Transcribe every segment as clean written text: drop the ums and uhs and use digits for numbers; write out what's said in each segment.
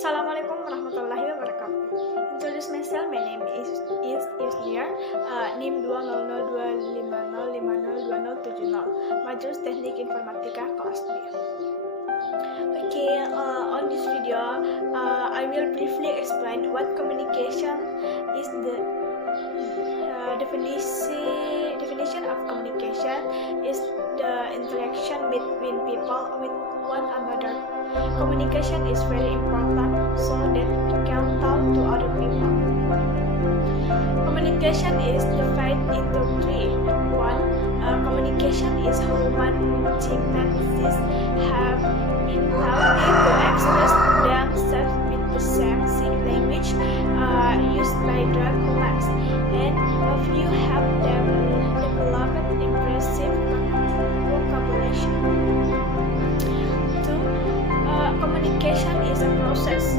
Assalamualaikum warahmatullahi wabarakatuh. Introduce myself. My name is Yusniar. NIM 2002505025070. Major Teknik Informatika Kelas B. Okay, on this video, I will briefly explain what communication is. The definition of communication is the interaction between people with one another. Communication is very important so that we can talk to other people. Communication is divided into three. One, communication is how chimpanzees have been taught to express themselves with the same language used by their class, and a few have developed impressive vocabulary. Two, communication is a process.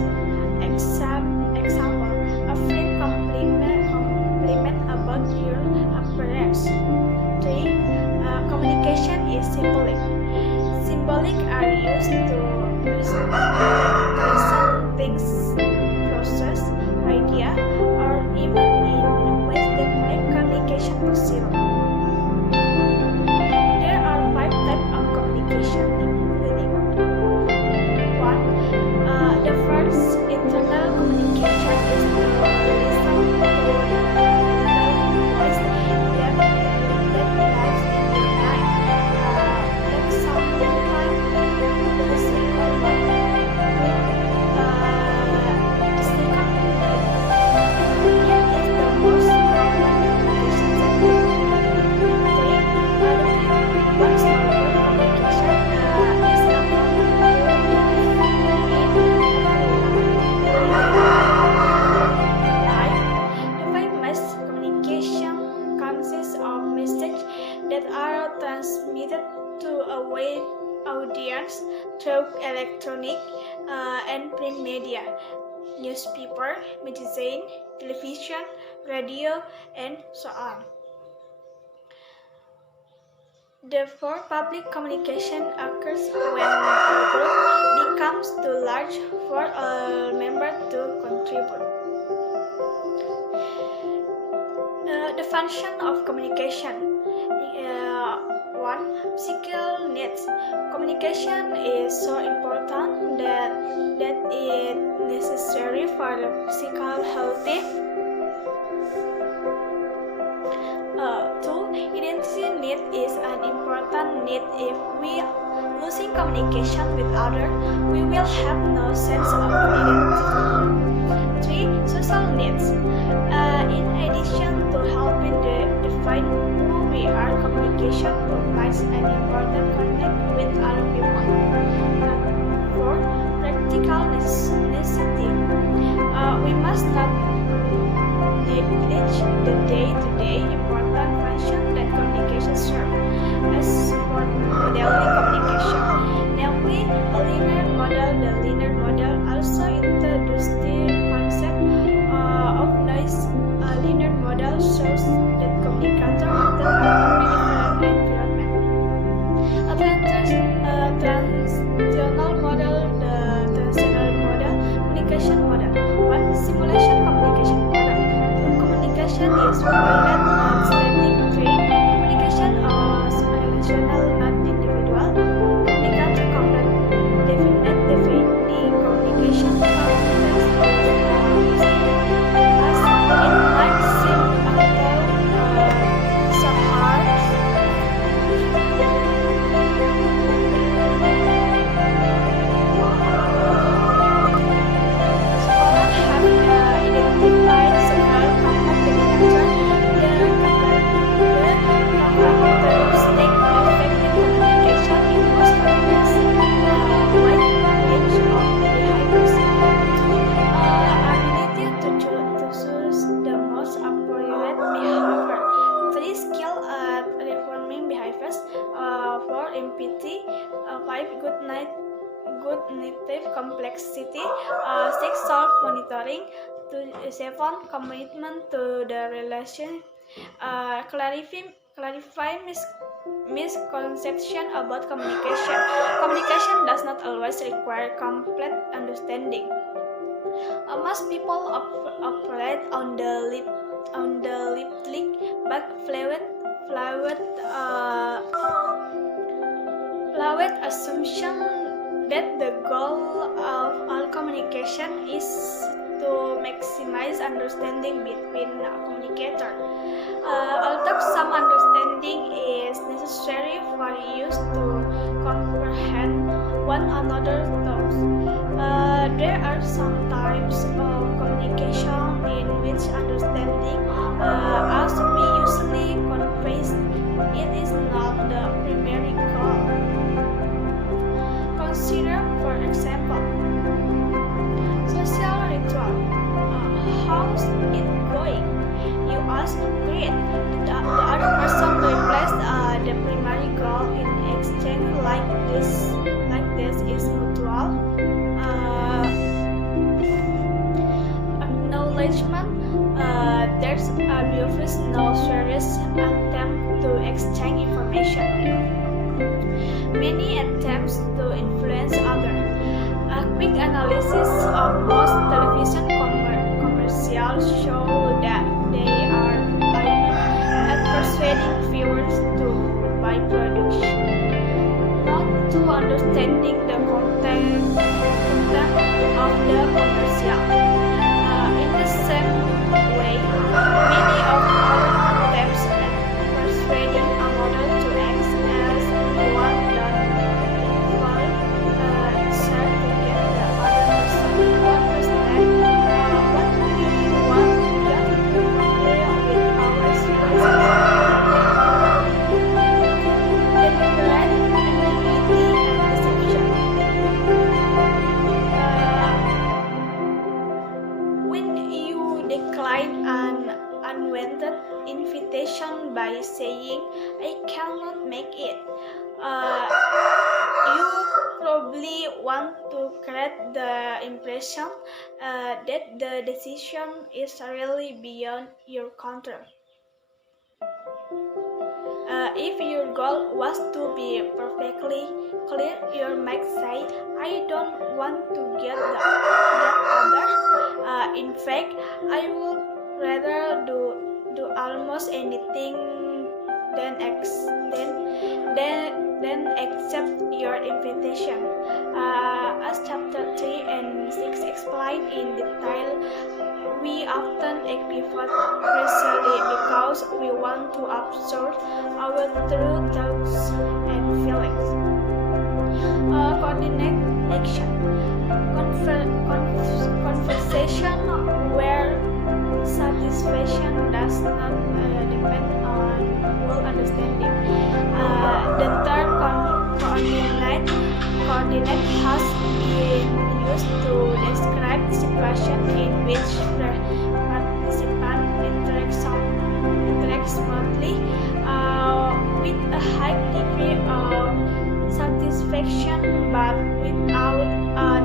Example, a friend compliment about your appearance. Three, communication is symbolic. Symbolic are used to present things, process, idea, or even in ways that make communication possible. There are 5 types of communication, including 1. The first, internal communication is the listen to the voice that lives in your mind. That sometimes the second one. The second is the most common communication technique. 3. What's communication is a common that are transmitted to a wide audience through electronic and print media, newspaper, magazine, television, radio, and so on. Therefore, public communication occurs when a group becomes too large for all members to contribute. The function of communication. 1. Physical needs. Communication is so important that it is necessary for the physical healthy. 2. Identity need is an important need. If we losing communication with others, we will have no sense of identity. 3. Social needs. In addition to helping define who we are, communication provides an important contact with other people. 4. Practical necessity. We must not neglect the day-to-day important function that communication serves, as for modeling communication. Namely, a linear model. The linear model also introduced the concept of noise. A linear model shows that communicators often are in different environments. A transitional model, the transitional model, communication model. 1. Simulation communication model. Communication is violent, not static. 3. Communication simulational, not individual. Communicator complete defining communication competence is it might seem so hard. Scholars have identified several communicator characteristics of effective communication in most contexts. Wide range of behaviors. 2. Ability to choose the most appropriate behavior. 3. Skill at reforming behaviors. 4. Empathy. 5. Good cognitive complexity. 6. Self-monitoring. 7. Commitment to the relation. Clarify misconception about communication. Communication does not always require complete understanding. Most people operate on the elliptic but flawed assumption that the goal of all communication is to maximize understanding between communicators. Although some understanding is necessary for use to comprehend one another's thoughts, there are some types of communication in which understanding, as we usually confess, it is not the primary goal. Consider, for example, social ritual. How's it going? You ask, great. The other person replies, the primary goal in exchange like this is mutual acknowledgement. There's obviously no serious attempt to exchange information. Many attempts to influence others. A quick analysis of most television commercials show that they are aimed at persuading viewers to buy products, not to understanding the content of the commercial. In the same way, many of our attempts at persuading a model to act as the one that involve serve to get the other person to understand what we want them to convey with our services. Deliberate ambiguity and deception. When you decline an unwanted invitation by saying, I cannot make it, you probably want to create the impression that the decision is really beyond your control. If your goal was to be perfectly clear, you might say, I don't want to get that other. In fact, I would rather do almost anything than accept your invitation. As chapter 3 and 6 explain in detail, we often equivoque precisely because we want to absorb our true thoughts and feelings. Coordinate action. Conversation where satisfaction does not depend on full understanding. The term coordinate has been used to describe situations in which participants interact smoothly with a high degree of satisfaction, but without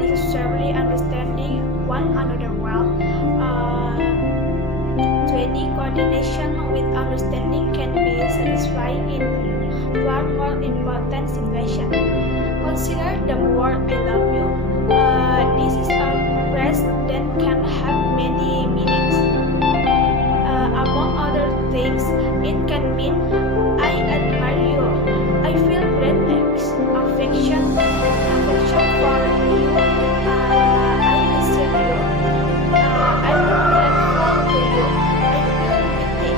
necessarily understanding one another well. 20. Coordination with understanding can be satisfying in far more important situations. Consider the word I love you. This is a phrase that can have many meanings. Among other things, it can mean I admire you, I feel great affection for you, I listen you, I'm grateful to you, I feel pity,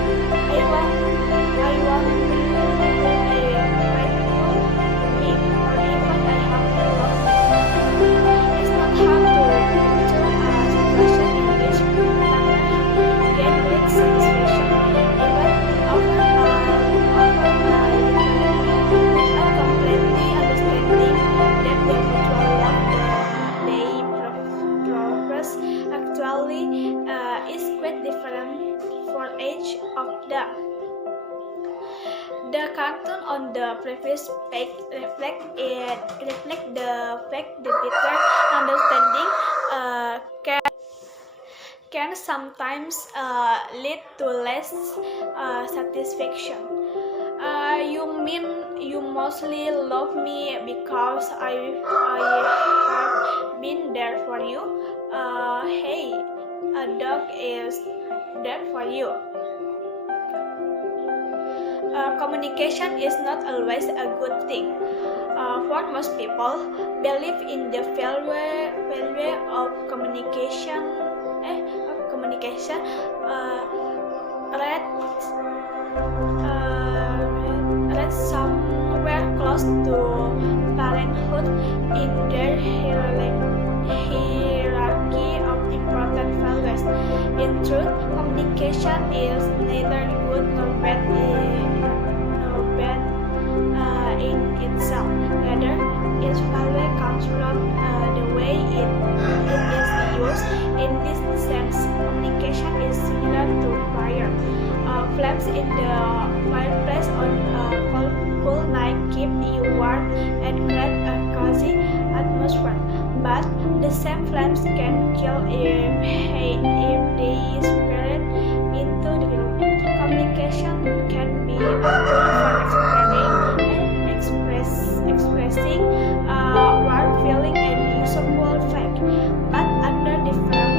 I want you to be grateful to me, or even I have to love you. It's not hard to picture a situation in which partner get great satisfaction, even without completely understanding that the mutual love they progress actually is quite different for each of them. The cartoon on the previous page reflect the fact that better understanding can sometimes lead to less satisfaction. You mean you mostly love me because I have been there for you? Hey, a dog is there for you. Communication is not always a good thing. For most people, believe in the value of communication. Communication. Read read somewhere close to parenthood in their hierarchy of important values. In truth, communication is neither good nor bad in itself. Rather, its value comes from the way it is used. In this sense, communication is similar to fire. Flames in the fireplace on a cool night keep you warm and create a cozy atmosphere. But the same flames can kill if they spread into the room. Communication can be a tool for expressing warm feeling and usable fact, but under different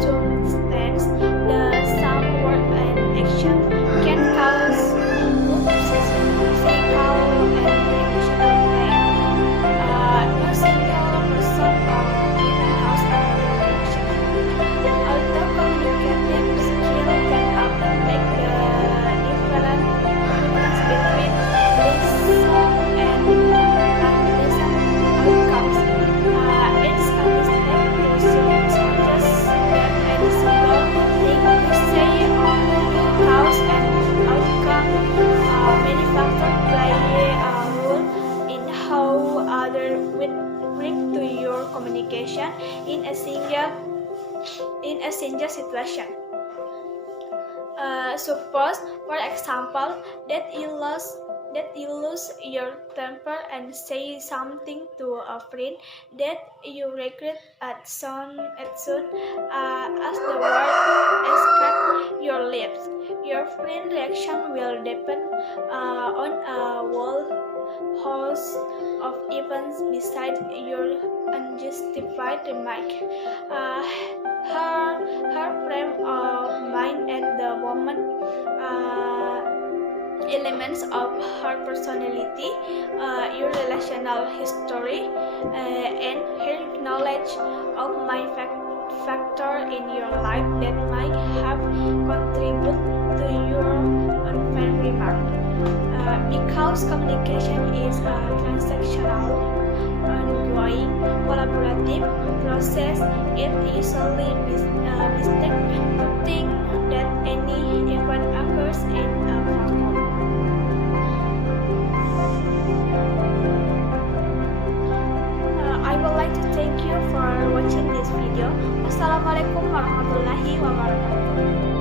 circumstances, the same word and action can cause physical and emotional pain. No single person or even cause a reaction. Although communicative skill can often make the difference between pleasant and unpleasant outcomes, it's a mistake to suggest that any single thing we say or cause an outcome. Many factors play a role in how others will react to your communication in a single situation. Suppose, for example, that you lose your temper and say something to a friend that you regret as soon as the word escapes your lips. Your friend's reaction will depend on a whole host of events besides your unjustified remark. Her frame of mind at the moment, elements of her personality, your relational history, and her knowledge of my factor in your life that might have contributed to your unfair remark. Because communication is a transactional, ongoing, collaborative process, it usually mistaken to think that any event occurs in a vacuum. I would like to thank you for watching this video. Wassalamualaikum warahmatullahi wabarakatuh.